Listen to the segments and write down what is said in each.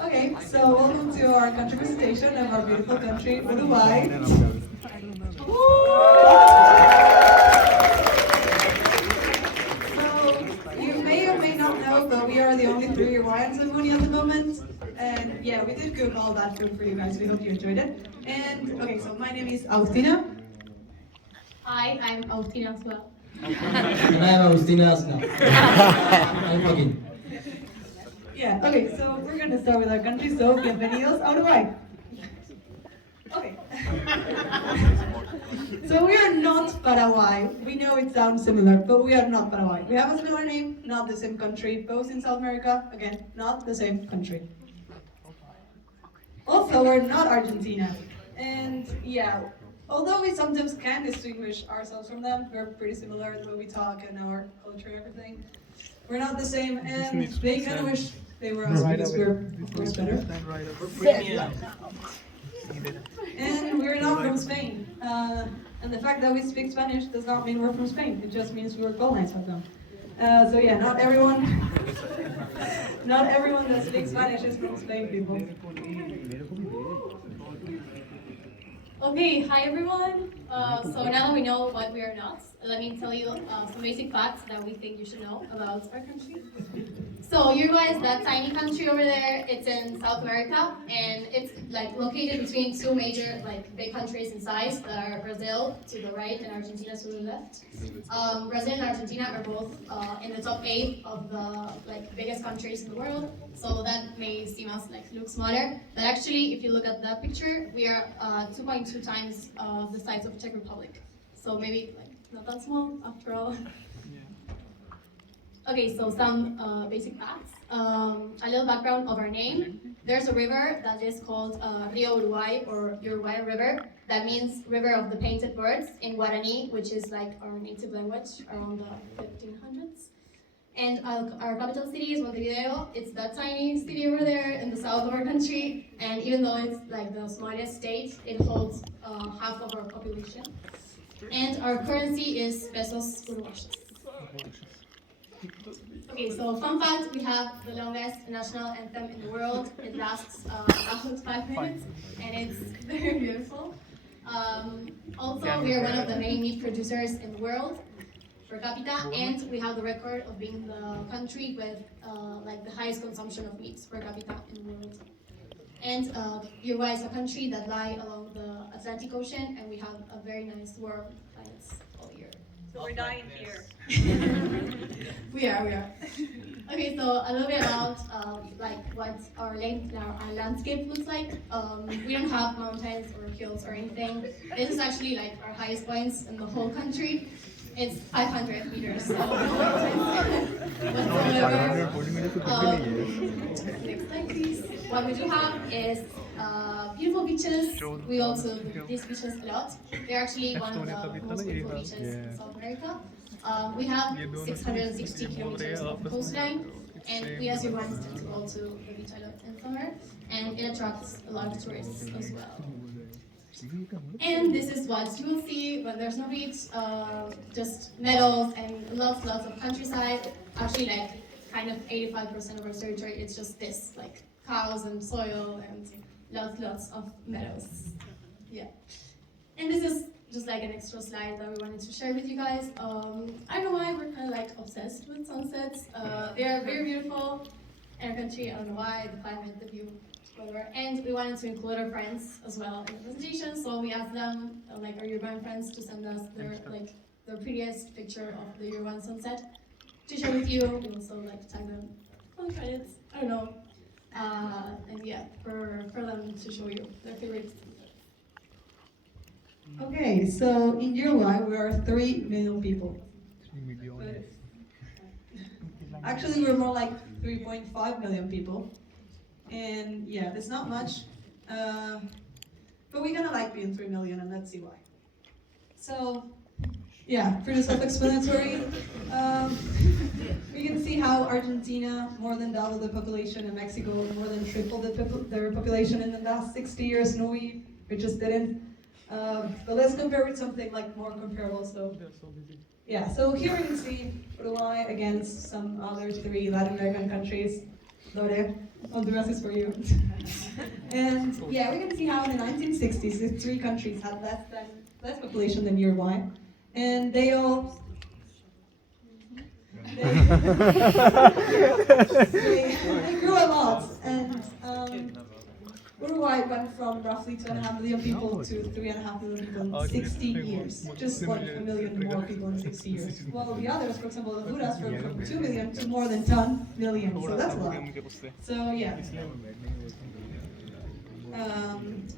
Okay, so welcome to our country presentation of our beautiful country, Uruguay. So, you may or may not know, but we are the only three Uruguayans in Muni at the moment. And yeah, we did cook all that food for you guys. We hope you enjoyed it. And okay, so my name is Agustina. Hi, I'm Agustina as well. And I'm Agustina Asna. I'm fucking. Yeah, okay, so we're gonna start with our country, so bienvenidos a Uruguay. Okay. So we are not Paraguay. We know it sounds similar, but we are not Paraguay. We have a similar name, not the same country, both in South America, again, not the same country. Also, we're not Argentina. And yeah, although we sometimes can distinguish ourselves from them, we're pretty similar in the way we talk and our culture and everything. We're not the same, and they kind of wish they were us because we're, of course, better. And we're not from Spain. And the fact that we speak Spanish does not mean we're from Spain. It just means we were colonized by them. So yeah, not everyone, not everyone that speaks Spanish is from Spain, people. Okay, hi everyone. So now that we know what we are not, let me tell you some basic facts that we think you should know about our country. So Uruguay is that tiny country over there. It's in South America, and it's like located between two major big countries in size that are Brazil to the right and Argentina to the left. Brazil and Argentina are both in the top 8 of the biggest countries in the world. So that may seem us look smaller, but actually, if you look at that picture, we are 2.2 times the size of Czech Republic. So maybe not that small after all. Okay, so some basic facts. A little background of our name. There's a river that is called Rio Uruguay, or Uruguay River. That means River of the Painted Birds in Guarani, which is our native language around the 1500s. And our capital city is Montevideo. It's that tiny city over there in the south of our country. And even though it's the smallest state, it holds half of our population. And our currency is pesos uruguayos. Okay, so fun fact, we have the longest national anthem in the world. It lasts about 5 minutes, and it's very beautiful. Also, we are one of the main meat producers in the world per capita, and we have the record of being the country with the highest consumption of meats per capita in the world. And Uruguay is a country that lies along the Atlantic Ocean, and we have a very nice warm climate all year. So we're dying here. We are. Okay, so a little bit about what our landscape looks like. We don't have mountains or hills or anything. This is actually our highest points in the whole country. It's 500 meters. So next slide, please. What we do have is beautiful beaches. We also these beaches a lot. They're actually one of the most beautiful beaches in South America. We have 660 kilometers of coastline, and we as Uruguayans tend to go to the beach a lot in summer, and it attracts a lot of tourists as well. And this is what you will see when there's no beach, just meadows and lots of countryside. Actually, kind of 85% of our territory, it's just this, cows and soil and lots of meadows. Yeah. And this is just an extra slide that we wanted to share with you guys. I don't know why we're kind of obsessed with sunsets. They are very beautiful in our country. I don't know why, the climate, the view, whatever. And we wanted to include our friends as well in the presentation. So we asked them, our Uruguayan friends, to send us their prettiest picture of the Uruguayan sunset to share with you. We also tag them on the credits. I don't know. And yeah, for them to show you their favorite. Okay, so in Uruguay we are 3 million people. But actually, we're more like 3.5 million people. And yeah, it's not much. But we kind of like being 3 million, and let's see why. So, yeah, pretty self-explanatory. We can see how Argentina more than doubled the population, and Mexico more than tripled their population in the last 60 years. No, we just didn't. But let's compare with something more comparable. So, yeah. So here we can see Uruguay against some other 3 Latin American countries. Lore, Honduras is for you. And yeah, we can see how in the 1960s, the three countries had less population than Uruguay, and they all they grew a lot, and Uruguay went from roughly 2.5 million people to 3.5 million people in 60 years. Just like a million more people in 60 years. While the others, for example, Honduras, went from 2 million to more than 10 million. So that's a lot. So yeah.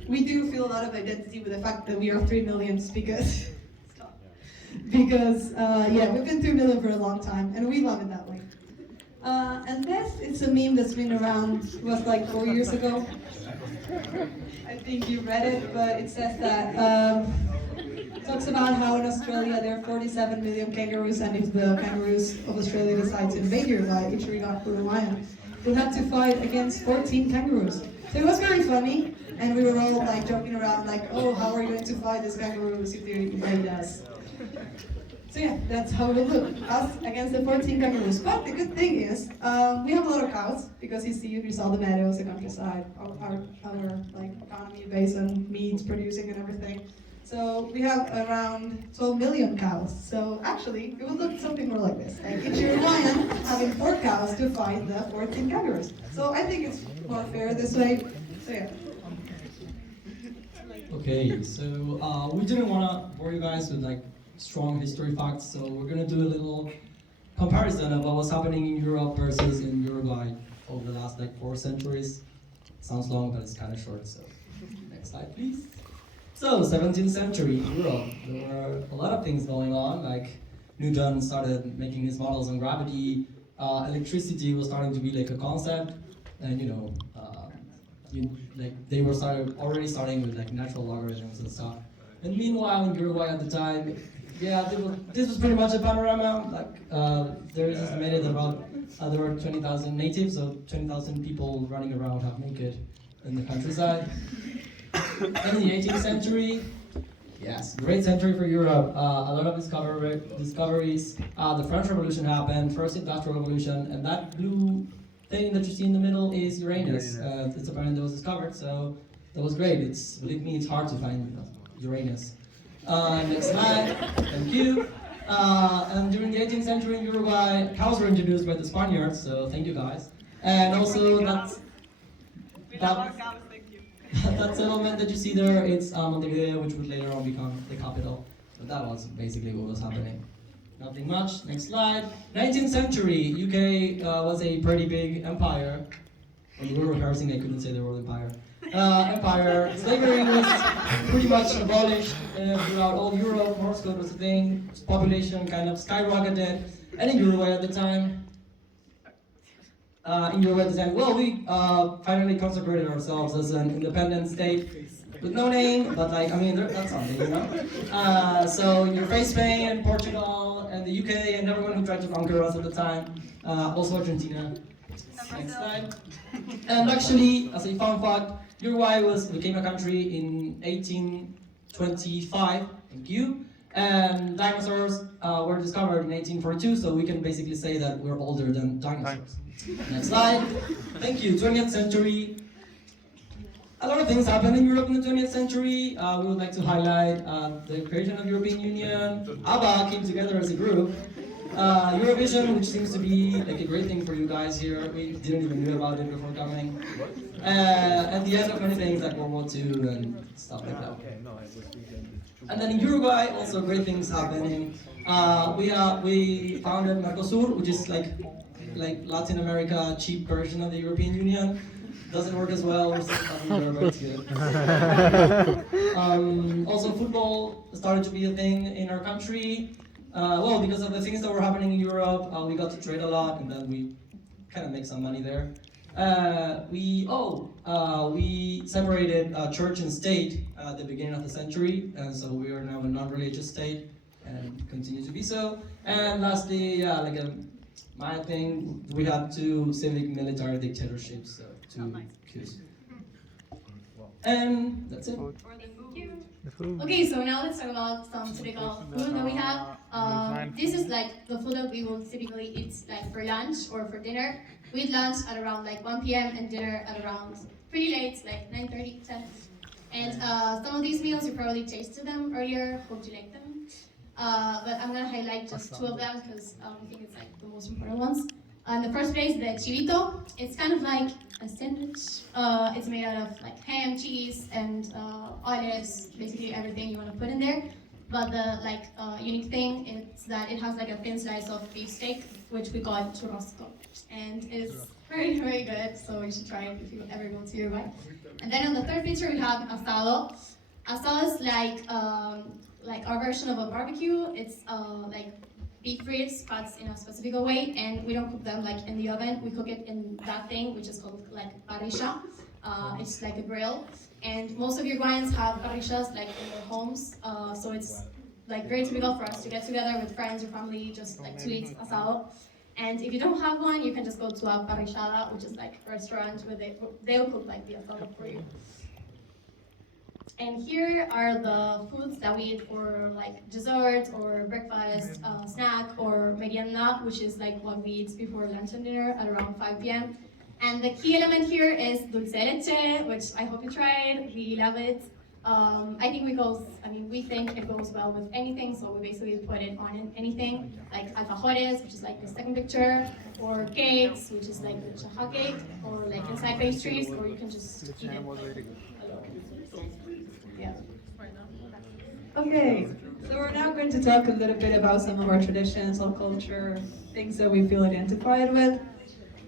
We do feel a lot of identity with the fact that we are 3 millions because yeah, we've been 3 million for a long time, and we love it that way. And this, it's a meme that's been around, was like 4 years ago. I think you read it, but it says that, talks about how in Australia there are 47 million kangaroos, and if the kangaroos of Australia decide to invade Uruguay, each Uruguayan, they'll have to fight against 14 kangaroos. So it was very funny, and we were all like joking around like, oh, how are you going to fight these kangaroos if they invade us? So yeah, that's how we look, us against the 14 kangaroos. But the good thing is, we have a lot of cows, because you saw the meadows, the countryside, our like economy based on meat producing and everything. So we have around 12 million cows. So actually, it would look something more like this. Like each Uruguayan having 4 cows to fight the 14 kangaroos. So I think it's more fair this way. So yeah. Okay, so we didn't want to bore you guys with like strong history facts, so we're gonna do a little comparison of what was happening in Europe versus in Uruguay over the last like 4 centuries. Sounds long, but it's kind of short, so next slide, please. So, 17th century Europe, there were a lot of things going on, like Newton started making his models on gravity, electricity was starting to be like a concept, and they were already starting with like natural logarithms and stuff. And meanwhile, in Uruguay at the time, yeah, this was pretty much a panorama. Like there is estimated about there were 20,000 natives, so 20,000 people running around half naked in the countryside. And in the 18th century, yes, great century for Europe. A lot of discoveries. The French Revolution happened, first industrial revolution, and that blue thing that you see in the middle is Uranus. It's apparently was discovered, so that was great. Believe me, it's hard to find Uranus. Next slide, thank you. And during the 18th century in Uruguay, cows were introduced by the Spaniards, so thank you guys. And also that settlement that you see there, it's Montevideo, which would later on become the capital. But that was basically what was happening. Nothing much. Next slide. 19th century, UK was a pretty big empire. When we were rehearsing, I couldn't say the word empire. Empire. Slavery was pretty much abolished throughout all Europe. Morse code was a thing. Population kind of skyrocketed. And in Uruguay at the time, well, we finally consecrated ourselves as an independent state with no name, but like, I mean, that's something, you know? So you face Spain, Portugal, and the UK, and everyone who tried to conquer us at the time, also Argentina. Next slide. And actually, as a fun fact, Uruguay became a country in 1825, thank you, and dinosaurs were discovered in 1842, so we can basically say that we're older than dinosaurs. Next slide. Thank you. 20th century. A lot of things happened in Europe in the 20th century. We would like to highlight the creation of the European Union. ABBA came together as a group. Eurovision, which seems to be like a great thing for you guys here. We didn't even know about it before coming. And the end of many things like World War II and stuff like that. And then in Uruguay, also great things happening. We founded Mercosur, which is like Latin America cheap version of the European Union. Doesn't work as well, we're still talking there, but it's good. Also football started to be a thing in our country. Well, because of the things that were happening in Europe, we got to trade a lot, and then we kind of make some money there. We separated church and state at the beginning of the century, and so we are now a non-religious state, and continue to be so. And lastly, my thing, we had 2 civic military dictatorships, so 2 coups. And that's it. Thank you. Okay, so now let's talk about some typical food that we have. This is like the food that we will typically eat like for lunch or for dinner. We eat lunch at around like 1 p.m. and dinner at around pretty late, like 9:30, 10. And some of these meals you probably tasted them earlier. Hope you like them. But I'm gonna highlight just two of them because I think it's like the most important ones. In the first place, the chivito. It's kind of like a sandwich. It's made out of like ham, cheese, and olives. Basically everything you want to put in there. But the like unique thing is that it has like a thin slice of beef steak, which we call churrasco, and it's very very good. So you should try it if you ever go to Uruguay. And then on the third picture we have asado. Asado is like our version of a barbecue. It's like beef ribs cut in a specific way, and we don't cook them like in the oven. We cook it in that thing, which is called like parrilla. It's like a grill, and most of Uruguayans have parrillas like in their homes. So it's like very typical for us to get together with friends or family, just like to eat asado. And if you don't have one, you can just go to a parrillada, which is like a restaurant where they'll cook like the asado for you. And here are the foods that we eat for like dessert or breakfast, snack or merienda, which is like what we eat before lunch and dinner at around 5 p.m. And the key element here is dulce de leche, which I hope you tried. We love it. We think it goes well with anything, so we basically put it on anything, like alfajores, which is like the second picture, or cakes, which is like the chaja cake, or like inside pastries, or you can just eat it alone. Yeah. Okay, so we're now going to talk a little bit about some of our traditions, our culture, things that we feel identified with.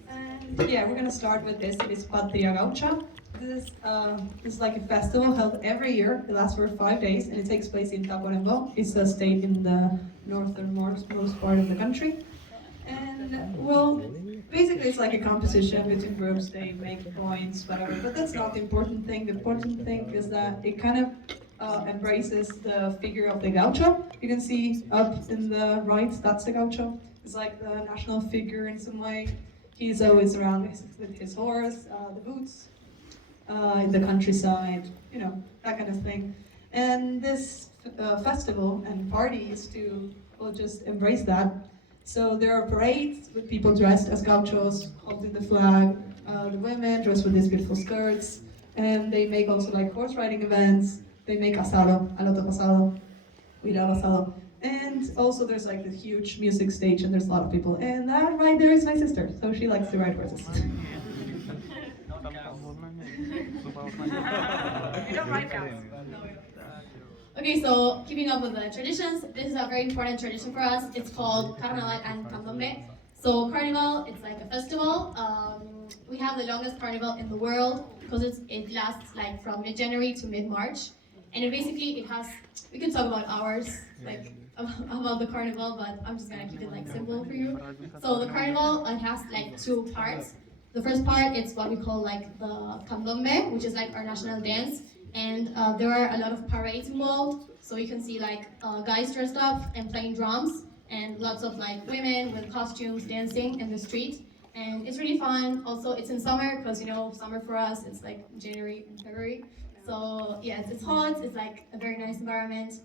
And yeah, we're going to start with this. It is Patria Gaucha. This is like a festival held every year. It lasts for 5 days, and it takes place in Tacuarembó. It's a state in the northernmost part of the country. And well, basically it's like a competition between groups. They make points, whatever. But that's not the important thing. The important thing is that it kind of embraces the figure of the gaucho. You can see up in the right, that's the gaucho. It's like the national figure in some way. He's always around with his horse, the boots, in the countryside, that kind of thing. And this festival and party is to just embrace that. So there are parades with people dressed as gauchos, holding the flag, the women dressed with these beautiful skirts, and they make also like horse riding events. They make asado, a lot of asado. We love asado. And also there's like this huge music stage and there's a lot of people. And that right there is my sister, so she likes to ride horses. You don't ride cows. Okay, so keeping up with the traditions, this is a very important tradition for us. It's called Carnaval and Candomblé. So Carnival, it's like a festival. We have the longest carnival in the world because it lasts like from mid-January to mid-March. And it has, we can talk about hours, like about the carnival, but I'm just gonna keep it like simple for you. So the carnival, it has like two parts. The first part, it's what we call like the candombe, which is like our national dance. And there are a lot of parades involved. So you can see like guys dressed up and playing drums, and lots of like women with costumes dancing in the street. And it's really fun. Also, it's in summer, because summer for us, it's like January and February. So yeah, it's hot, it's like a very nice environment.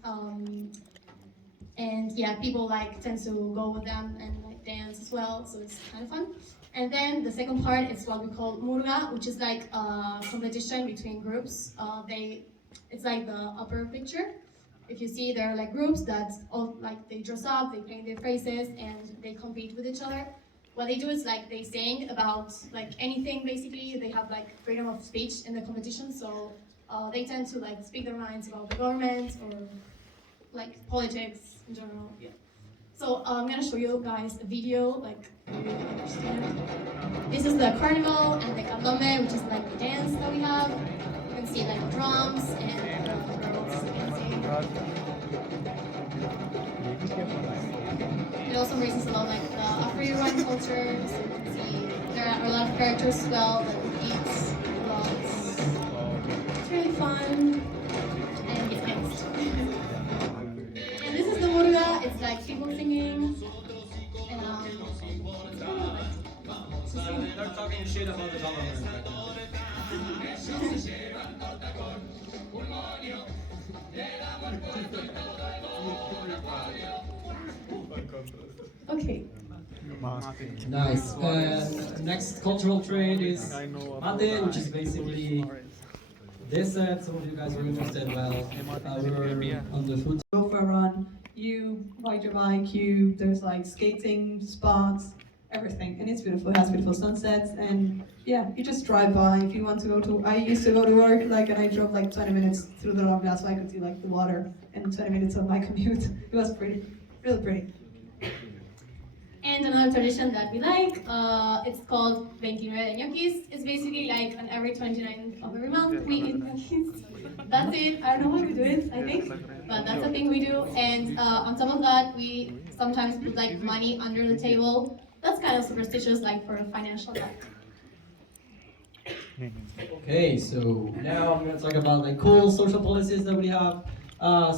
And yeah, people like tend to go with them and like dance as well, so it's kind of fun. And then the second part is what we call murga, which is like a competition between groups. It's like the upper picture. If you see, there are like groups that all like they dress up, they paint their faces, and they compete with each other. What they do is like they sing about like anything basically. They have like freedom of speech in the competition, so they tend to like speak their minds about the government or like politics in general. Yeah. So I'm gonna show you guys a video, like you really understand. This is the carnival and the candombe, which is like the dance that we have. You can see like drums and girls dancing. It also embraces a lot like the Afro-Uruguayan culture. So you can see there are a lot of characters as well that eat a lot. It's really fun and it's mixed. And this is the murga. It's like people singing. And They're talking shit about the government. Okay. Nice. Next cultural trade is mate, which is basically this set. Some of you guys were interested. Well, we were on the food. Go for a run, you ride your bike, there's like skating spots, everything, and it's beautiful. It has beautiful sunsets, and yeah, you just drive by. If you want to go to, I used to go to work and I drove like 20 minutes through the Rovna so I could see like the water in 20 minutes of my commute. It was pretty, really pretty. And another tradition that we like, it's called 29 gnocchis. It's basically like on every 29th of every month we eat gnocchis. That's it. I don't know how we do it, I think, but that's the thing we do. And on top of that, we sometimes put like money under the table. That's kind of superstitious, like for a financial luck. Okay, so now I'm going to talk about like cool social policies that we have.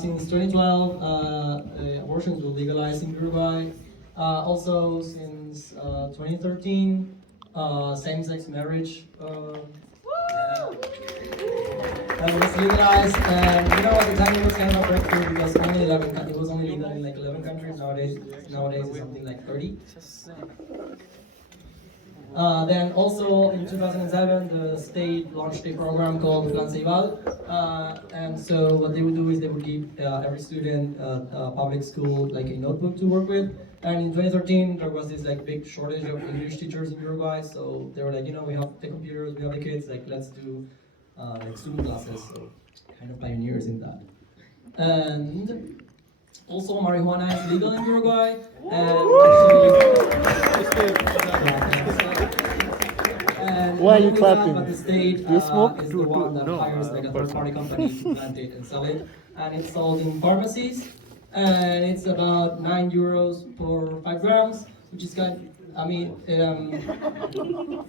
Since 2012, abortions were legalized in Uruguay. Also, since 2013, same-sex marriage that was legalized. And you know, at the time it was kind of a breakthrough because it was only legal in like 11 countries. Nowadays it's something like 30. Then also in 2007, the state launched a program called Plan Ceibal. And so what they would do is they would give every student a public school like a notebook to work with. And in 2013, there was this like big shortage of English teachers in Uruguay. So they were like, you know, we have the computers, we have the kids, like let's do like student classes. So kind of pioneers in that. And also marijuana is legal in Uruguay. And why are you clapping? But the state Do you smoke? is the one that hires like a third-party company to plant it and sell it. And it's sold in pharmacies. And it's about €9 for 5 grams, which is kind. I mean,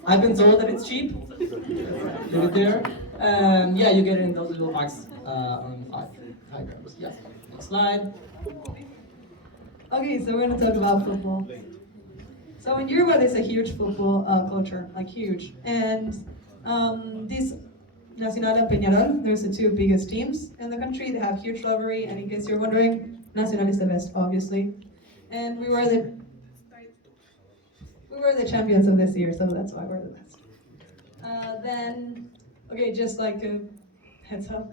I've been told that it's cheap. Leave it there. And yeah, you get it in those little packs on 5 grams. Yeah. Next slide. Okay, so we're going to talk about football. So in Uruguay, there's a huge football culture, like huge. And this Nacional and Peñarol, there's the two biggest teams in the country. They have huge rivalry, and in case you're wondering, Nacional is the best, obviously. And we were the champions of this year, so that's why we're the best. Then, okay, just like a heads up.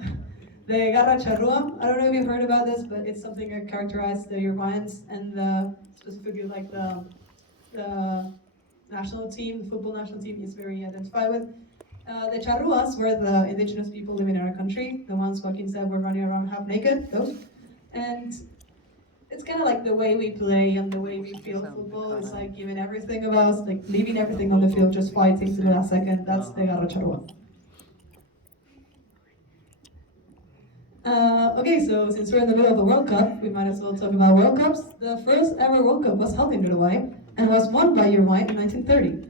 The garra charrua, I don't know if you've heard about this, but it's something that characterizes the Uruguayans and specifically like the national team, the football national team is very identified with. The charruas were the indigenous people living in our country, the ones Joaquin said were running around half naked, those. And it's kind of like the way we play and the way we feel football. It's like giving everything of us, like leaving everything on the field, just fighting to the last second. That's the garra charrua. Okay, so since we're in the middle of the World Cup, we might as well talk about World Cups. The first ever World Cup was held in Uruguay and was won by Uruguay in 1930.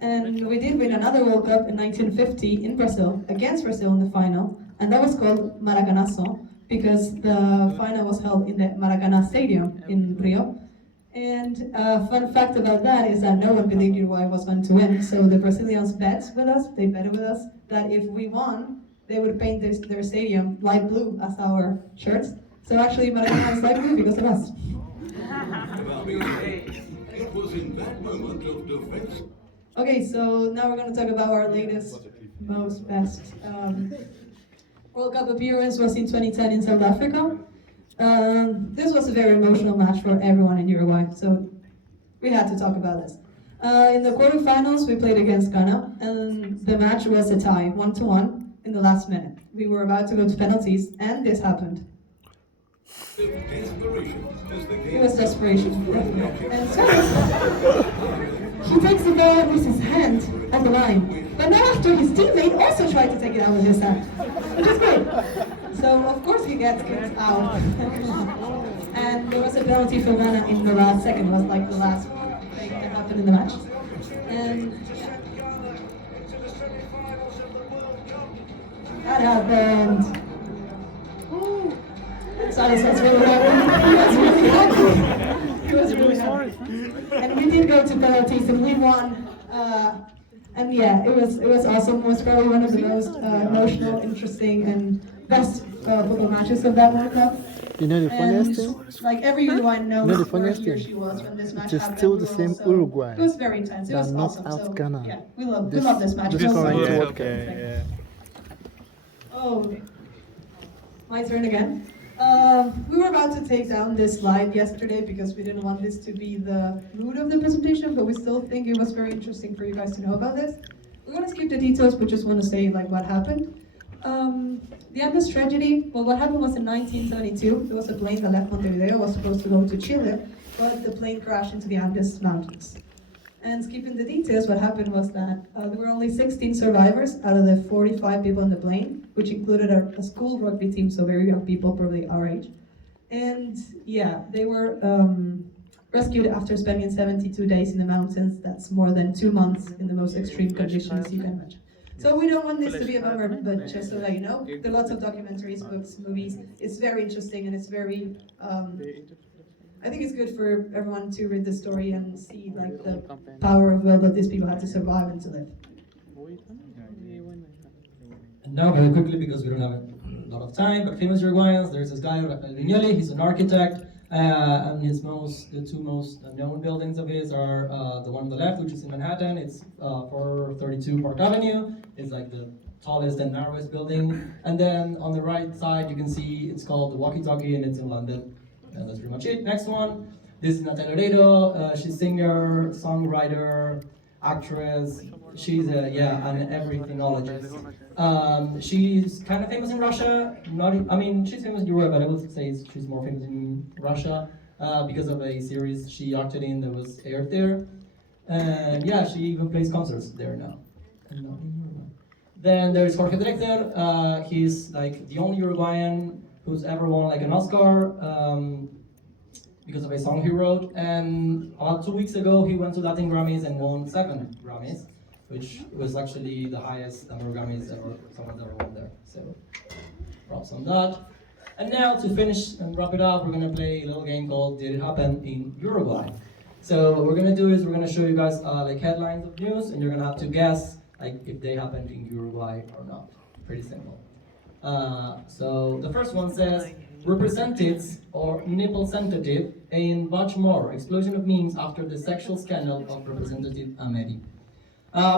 And we did win another World Cup in 1950 in Brazil, against Brazil in the final, and that was called Maracanazo, because the final was held in the Maracanã Stadium in Rio. And a fun fact about that is that no one believed Uruguay was going to win, so the Brazilians bet with us, they betted with us, that if we won, they would paint their stadium light blue as our shirts. So actually Maracanã is light blue because of us. It was in that moment of defense. Okay, so now we're going to talk about our latest, most best World Cup appearance was in 2010 in South Africa. This was a very emotional match for everyone in Uruguay, so we had to talk about this. In the quarterfinals, we played against Ghana, and the match was a tie, 1-1, in the last minute. We were about to go to penalties, and this happened. It was desperation. And so he takes the ball with his hand at the line. But now after his teammate also tried to take it out with his hand, which is good. So of course he gets kicked out. And there was a penalty for Ghana in the last second. It was like the last thing that happened in the match. And that happened. Sorry, that's really happy. He was really happy. He was really happy. And we did go to penalties and we won. And yeah, it was awesome. It was probably one of the most emotional, interesting, and best football matches of that World Cup. You know the funniest And thing? like every Uruguayan knows You know the where funniest he or thing? she was when this match It is happened. still We the were same also- Uruguay It was very intense. It that was knocked awesome. out So Ghana. yeah, we love this match. This So, current yeah. World Cup. yeah. Oh, my turn again. We were about to take down this slide yesterday because we didn't want this to be the mood of the presentation, but we still think it was very interesting for you guys to know about this. We want to skip the details, but just want to say like what happened. The Andes tragedy, well, what happened was in 1972, there was a plane that left Montevideo, was supposed to go to Chile, but the plane crashed into the Andes Mountains. And skipping the details, what happened was that there were only 16 survivors out of the 45 people on the plane, which included a school rugby team, so very young people, probably our age. And yeah, they were rescued after spending 72 days in the mountains. That's more than 2 months in the most extreme conditions you can imagine. So we don't want this to be a bummer, but just so that you know, there are lots of documentaries, books, movies. It's very interesting and it's very I think it's good for everyone to read the story and see like the power of will that these people had to survive and to live. And now, very quickly, because we don't have a lot of time, but famous Uruguayans, there's this guy, Rafael Viñoly, he's an architect, and the two most known buildings of his are the one on the left, which is in Manhattan, it's 432 Park Avenue, it's like the tallest and narrowest building, and then on the right side, you can see it's called the Walkie Talkie, and it's in London. And that's pretty much it. Next one, this is Natalia Laredo, she's singer, songwriter, actress, she's an everythingologist. She's kind of famous in Russia. She's famous in Europe, but I would say she's more famous in Russia because of a series she acted in that was aired there. And yeah, she even plays concerts there now. And not in Uruguay. Then there's Jorge Drexler. He's like the only Uruguayan who's ever won like an Oscar because of a song he wrote. And about 2 weeks ago, he went to Latin Grammys and won 7 Grammys, which was actually the highest number of Grammys someone's ever won there. So props on that. And now to finish and wrap it up, we're gonna play a little game called Did It Happen in Uruguay? So what we're gonna do is we're gonna show you guys like headlines of news, and you're gonna have to guess like if they happened in Uruguay or not. Pretty simple. So the first one says, representatives or nipple-sentative in Baltimore, explosion of memes after the sexual scandal of Representative Ameri.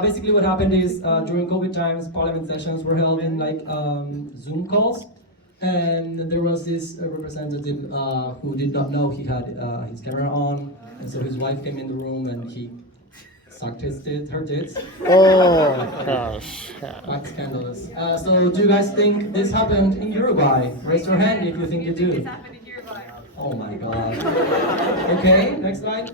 Basically what happened is during COVID times, parliament sessions were held in like Zoom calls, and there was this representative who did not know he had his camera on, and so his wife came in the room and he sucked her tits. Oh gosh. Quite scandalous. So do you guys think this happened in Uruguay? Raise your hand if you think you do. Oh my god. Okay, next slide.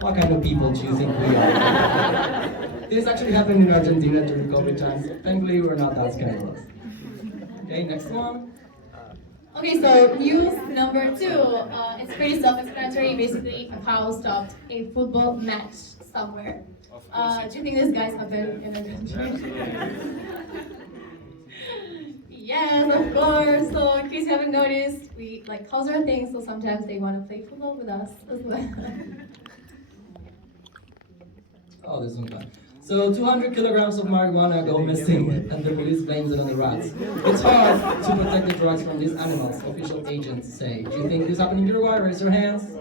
What kind of people do you think we are? This actually happened in Argentina during COVID times. Thankfully, we're not that scandalous. Okay, next one. Okay, so news number 2. It's pretty self-explanatory. Basically, a cow stopped a football match somewhere. Do you think this guy's happened in a country? Yes, of course. So in case you haven't noticed, we like cows are things, so sometimes they want to play football with us as well. Oh, this one's fun. So 200 kilograms of marijuana go missing, and the police blames it on the rats. It's hard to protect the drugs from these animals, official agents say. Do you think this happened in Uruguay? Raise your hands.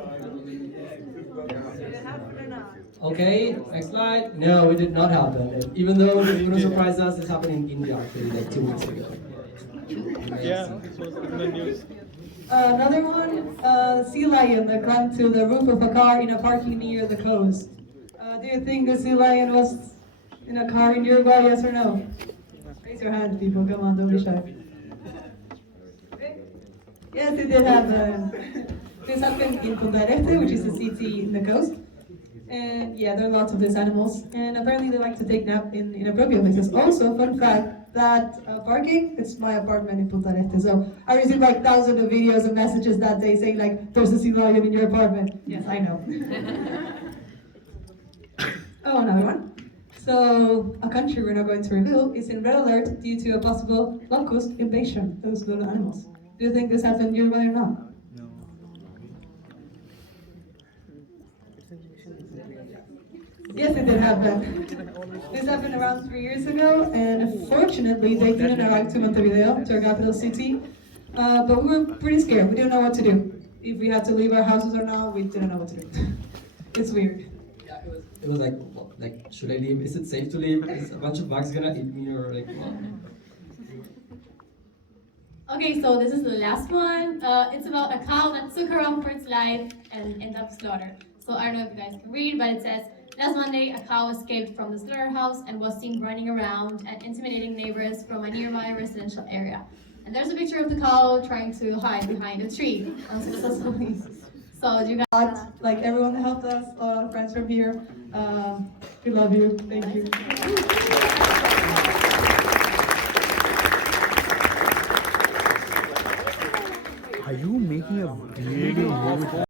Okay, next slide. No, it did not happen. Even though it wouldn't surprise us, this happened in India actually, like 2 weeks ago. Yeah, this was in the news. Another one, sea lion that climbed to the roof of a car in a parking near the coast. Do you think the sea lion was in a car in Uruguay, yes or no? Raise your hand, people, come on, don't be shy. Okay. Yes, it did happen. This happened in Punta del Este, which is a city in the coast. And yeah, there are lots of these animals, and apparently they like to take nap in inappropriate places. Also, fun fact, that parking, it's my apartment in Punta del Este, so I received like thousands of videos and messages that day saying like, there's a sea lion in your apartment. Yes, I know. Oh, another one. So, a country we're not going to reveal is in red alert due to a possible locust invasion, those little animals. Do you think this happened in Uruguay or not? Yes, it did happen. This happened around 3 years ago, and fortunately they didn't arrive to Montevideo, to our capital city. But we were pretty scared. We didn't know what to do. If we had to leave our houses or not, we didn't know what to do. It's weird. Yeah, it was like, should I leave? Is it safe to leave? Is a bunch of bugs gonna eat me or like, what? Okay, so this is the last one. It's about a cow that took around for its life and ended up slaughtered. So I don't know if you guys can read, but it says, last Monday, a cow escaped from the slaughterhouse and was seen running around and intimidating neighbors from a nearby residential area. And there's a picture of the cow trying to hide behind a tree unsuccessfully. So do you guys... Like everyone that helped us, all our friends from here, we love you. Thank you. Are you making a video with